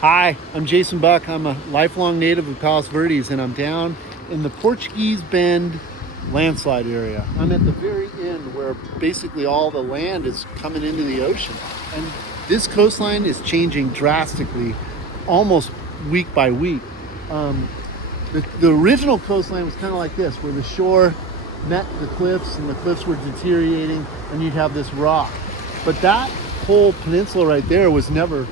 Hi, I'm Jason Buck. I'm a lifelong native of Palos Verdes, and I'm down in the Portuguese Bend Landslide area. I'm at the very end where basically all the land is coming into the ocean. And this coastline is changing drastically, almost week by week. The original coastline was kind of like this, where the shore met the cliffs and the cliffs were deteriorating and you'd have this rock. But that whole peninsula right there was never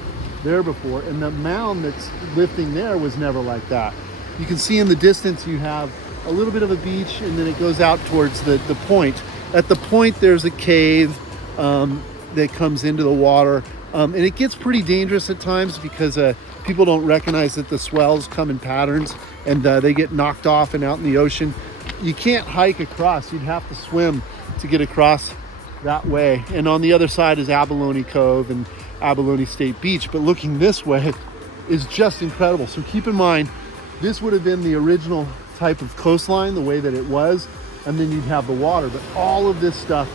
there before, and the mound that's lifting there was never like that. You can see in the distance you have a little bit of a beach, and then it goes out towards the point. At the point there's a cave that comes into the water, and it gets pretty dangerous at times because people don't recognize that the swells come in patterns and they get knocked off and out in the ocean. You can't hike across, you'd have to swim to get across that way. And on the other side is Abalone Cove and Abalone State Beach, but looking this way is just incredible. So keep in mind, this would have been the original type of coastline, the way that it was, and then you'd have the water. But all of this stuff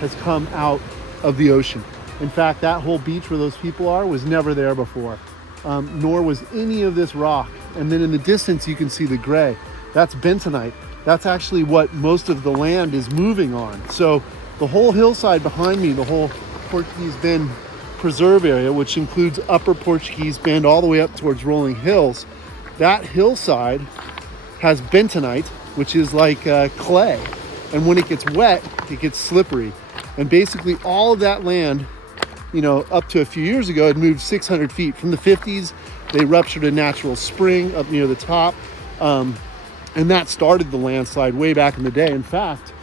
has come out of the ocean. In fact, that whole beach where those people are was never there before, nor was any of this rock. And then in the distance, you can see the gray. That's bentonite. That's actually what most of the land is moving on. So the whole hillside behind me, the whole Portuguese Bend Preserve area, which includes upper Portuguese Bend all the way up towards Rolling Hills, that hillside has bentonite, which is like clay. And when it gets wet, it gets slippery. And basically all of that land, up to a few years ago, had moved 600 feet. From the 50s, they ruptured a natural spring up near the top. And that started the landslide way back in the day. In fact,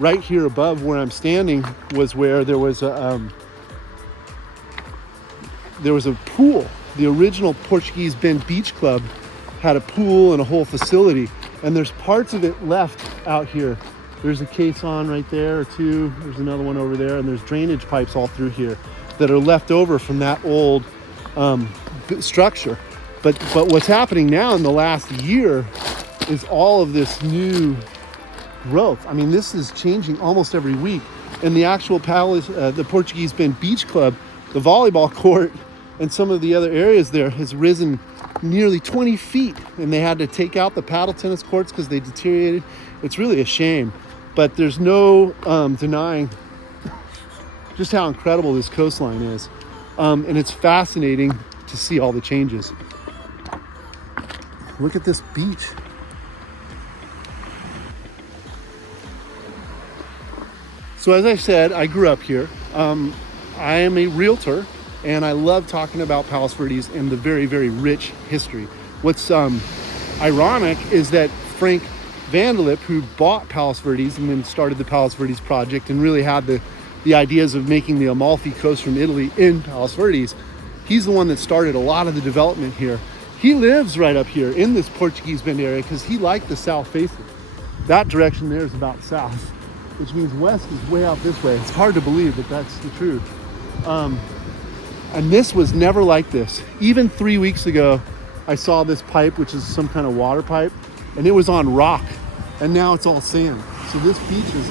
right here above where I'm standing was where there was a pool. The original Portuguese Bend Beach Club had a pool and a whole facility, and there's parts of it left out here. There's a caisson right there, or two. There's another one over there, and there's drainage pipes all through here that are left over from that old structure. But what's happening now in the last year is all of this new growth. I mean, this is changing almost every week. And the actual the Portuguese Bend Beach Club, the volleyball court, and some of the other areas there has risen nearly 20 feet, and they had to take out the paddle tennis courts because they deteriorated. It's really a shame, but there's no denying just how incredible this coastline is. And it's fascinating to see all the changes. Look at this beach. So as I said, I grew up here. I am a realtor, and I love talking about Palos Verdes and the very, very rich history. What's ironic is that Frank Vandelip, who bought Palos Verdes and then started the Palos Verdes project and really had the ideas of making the Amalfi Coast from Italy in Palos Verdes, he's the one that started a lot of the development here. He lives right up here in this Portuguese Bend area because he liked the south facing. That direction there is about south, which means west is way out this way. It's hard to believe, but that's the truth. And this was never like this. Even 3 weeks ago, I saw this pipe, which is some kind of water pipe, and it was on rock, and now it's all sand. So this beach is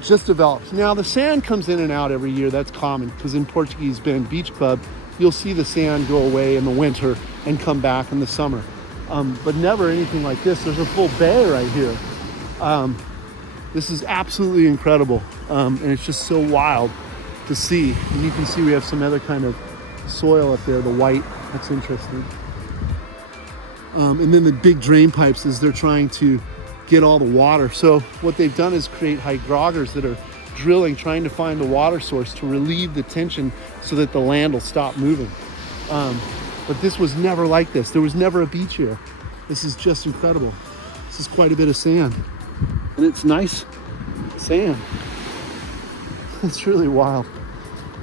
just developed. Now the sand comes in and out every year. That's common, because in Portuguese Bend Beach Club, you'll see the sand go away in the winter and come back in the summer. But never anything like this. There's a full bay right here. This is absolutely incredible, and it's just so wild to see. And you can see we have some other kind of soil up there, the white. That's interesting. And then the big drain pipes as they're trying to get all the water. So what they've done is create hydroggers that are drilling, trying to find the water source to relieve the tension so that the land will stop moving. But this was never like this. There was never a beach here. This is just incredible. This is quite a bit of sand. And it's nice sand. It's really wild.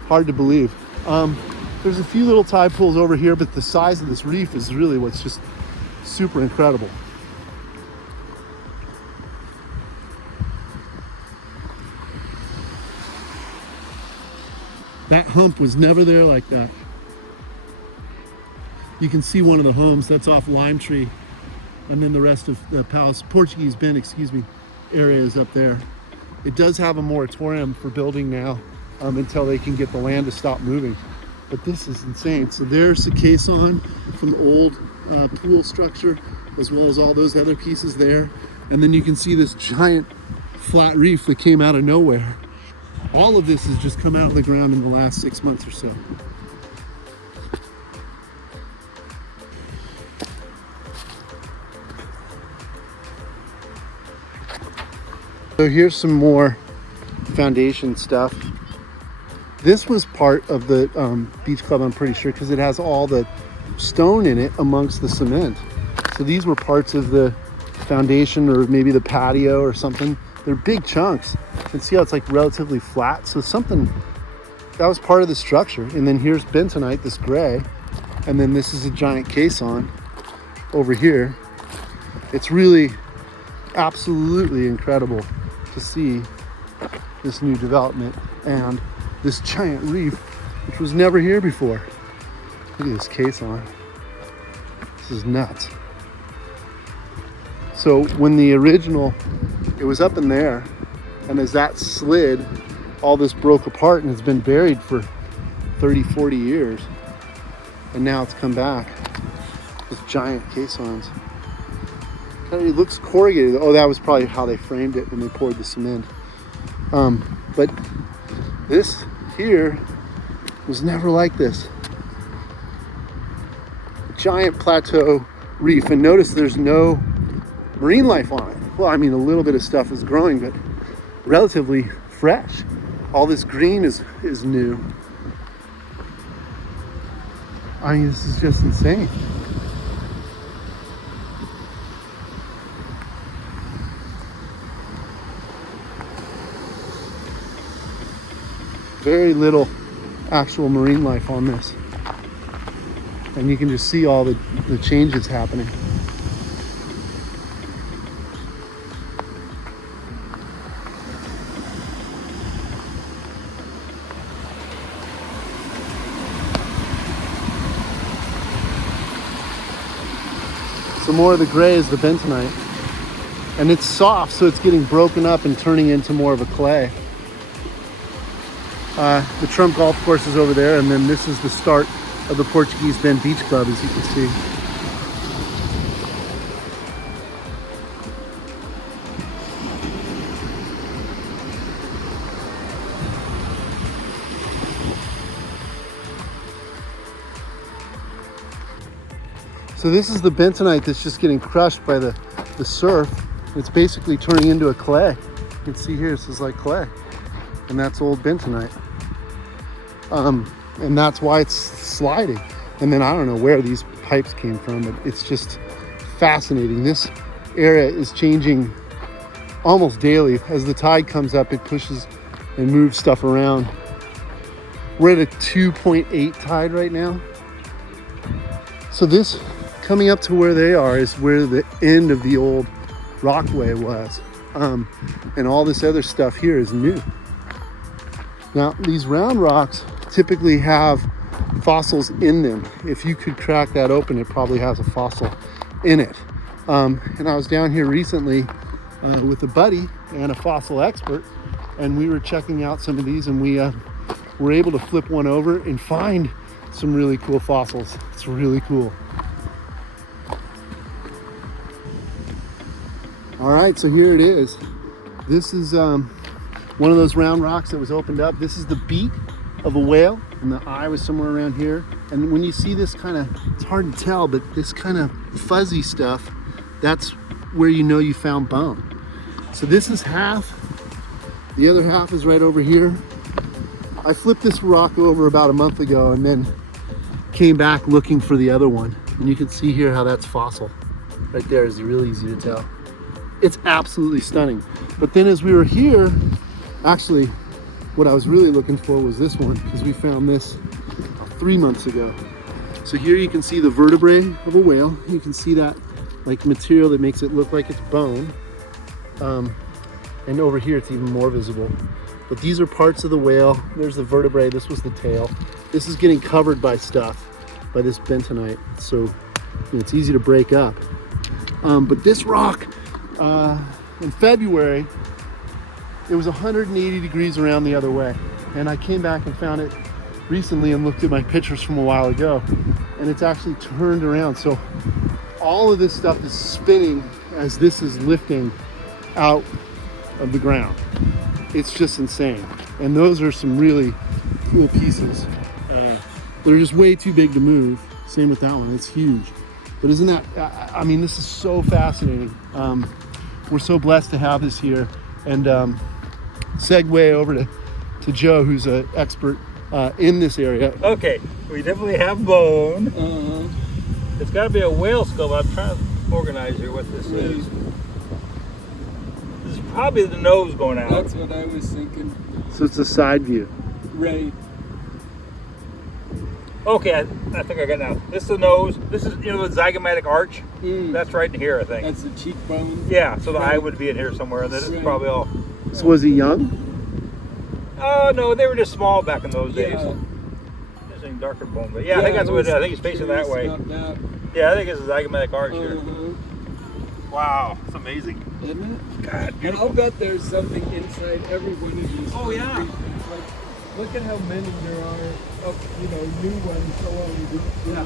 Hard to believe. There's a few little tide pools over here, but the size of this reef is really what's just super incredible. That hump was never there like that. You can see one of the homes that's off Lime Tree, and then the rest of the Portuguese Bend, area is up there. It does have a moratorium for building now until they can get the land to stop moving. But this is insane. So there's the caisson from the old pool structure, as well as all those other pieces there. And then you can see this giant flat reef that came out of nowhere. All of this has just come out of the ground in the last 6 months or so. So here's some more foundation stuff. This was part of the beach club, I'm pretty sure, because it has all the stone in it amongst the cement. So these were parts of the foundation, or maybe the patio or something. They're big chunks. You can see how it's like relatively flat. So something that was part of the structure. And then here's bentonite, this gray. And then this is a giant caisson over here. It's really absolutely incredible to see this new development and this giant reef, which was never here before. Look at this caisson. This is nuts. So when the original, it was up in there, and as that slid, all this broke apart and it's been buried for 30, 40 years. And now it's come back with giant caissons. It looks corrugated. Oh, that was probably how they framed it when they poured the cement. But this here was never like this. Giant plateau reef, and notice there's no marine life on it. Well, I mean, a little bit of stuff is growing, but relatively fresh. All this green is new. I mean, this is just insane. Very little actual marine life on this. And you can just see all the changes happening. Some more of the gray is the bentonite. And it's soft, so it's getting broken up and turning into more of a clay. The Trump Golf Course is over there, and then this is the start of the Portuguese Bend Beach Club, as you can see. So this is the bentonite that's just getting crushed by the surf. It's basically turning into a clay. You can see here, this is like clay. And that's old bentonite. And that's why it's sliding. And then I don't know where these pipes came from, but it's just fascinating. This area is changing almost daily. As the tide comes up, it pushes and moves stuff around. We're at a 2.8 tide right now. So this coming up to where they are is where the end of the old rockway was. And all this other stuff here is new. Now, these round rocks typically have fossils in them. If you could crack that open, it probably has a fossil in it. And I was down here recently with a buddy and a fossil expert, and we were checking out some of these, and we were able to flip one over and find some really cool fossils. It's really cool. All right, so here it is. This is one of those round rocks that was opened up. This is the beak of a whale, and the eye was somewhere around here. And when you see this kind of, it's hard to tell, but this kind of fuzzy stuff, that's where you know you found bone. So this is half. The other half is right over here. I flipped this rock over about a month ago and then came back looking for the other one. And you can see here how that's fossil. Right there is really easy to tell. It's absolutely stunning. But then as we were here, actually, what I was really looking for was this one, because we found this 3 months ago. So here you can see the vertebrae of a whale. You can see that like material that makes it look like it's bone. And over here it's even more visible. But these are parts of the whale. There's the vertebrae. This was the tail. This is getting covered by stuff, by this bentonite. So you know, it's easy to break up. But this rock, in February, it was 180 degrees around the other way. And I came back and found it recently and looked at my pictures from a while ago, and it's actually turned around. So all of this stuff is spinning as this is lifting out of the ground. It's just insane. And those are some really cool pieces. They're just way too big to move. Same with that one, it's huge. But isn't that, I mean, this is so fascinating. We're so blessed to have this here. And segue over to Joe, who's an expert in this area. Okay, we definitely have bone. It's got to be a whale skull. I'm trying to organize here what this is. This is probably the nose going out. That's what I was thinking. So it's a side view. Right. Okay, I think I got it now. This is the nose. This is, you know, the zygomatic arch. That's right in here, I think. That's the cheekbone. Yeah, so the eye would be in here somewhere. And this is probably all. So was he young? Oh, no, they were just small back in those days. Yeah. There's any darker bone, but yeah, I think that's what it is. I think he's facing that way. That. Yeah, I think it's a zygomatic arch here. Wow, it's amazing. Isn't it? God, And I'll bet there's something inside every one of these. Oh, yeah. Like, look at how many there are of, you know, new ones along. Yeah.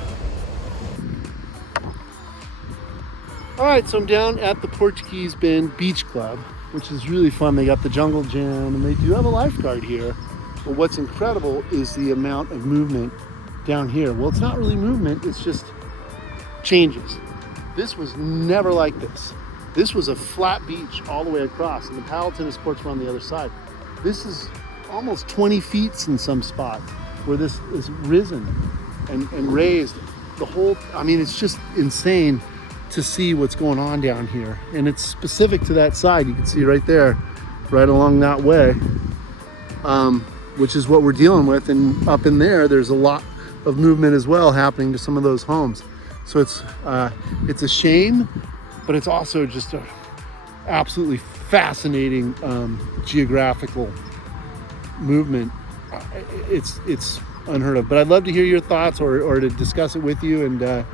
All right, so I'm down at the Portuguese Bend Beach Club, which is really fun. They got the jungle gym and they do have a lifeguard here. But what's incredible is the amount of movement down here. Well, it's not really movement, it's just changes. This was never like this. This was a flat beach all the way across, and the paddle tennis courts were on the other side. This is almost 20 feet in some spots where this is risen and raised. The whole, I mean, it's just insane to see what's going on down here. And it's specific to that side. You can see right there, right along that way, which is what we're dealing with. And up in there, there's a lot of movement as well happening to some of those homes. So it's a shame, but it's also just a absolutely fascinating geographical movement. It's unheard of. But I'd love to hear your thoughts or to discuss it with you. And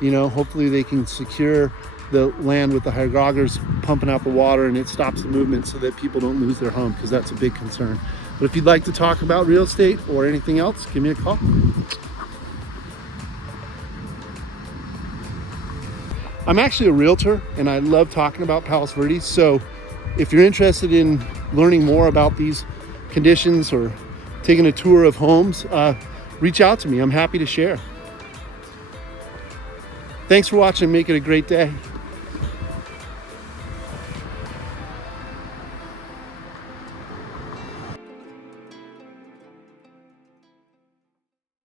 you know, hopefully they can secure the land with the hydrographers pumping out the water and it stops the movement so that people don't lose their home, because that's a big concern. But if you'd like to talk about real estate or anything else, give me a call. I'm actually a realtor and I love talking about Palos Verdes. So if you're interested in learning more about these conditions or taking a tour of homes, reach out to me. I'm happy to share. Thanks for watching. Make it a great day.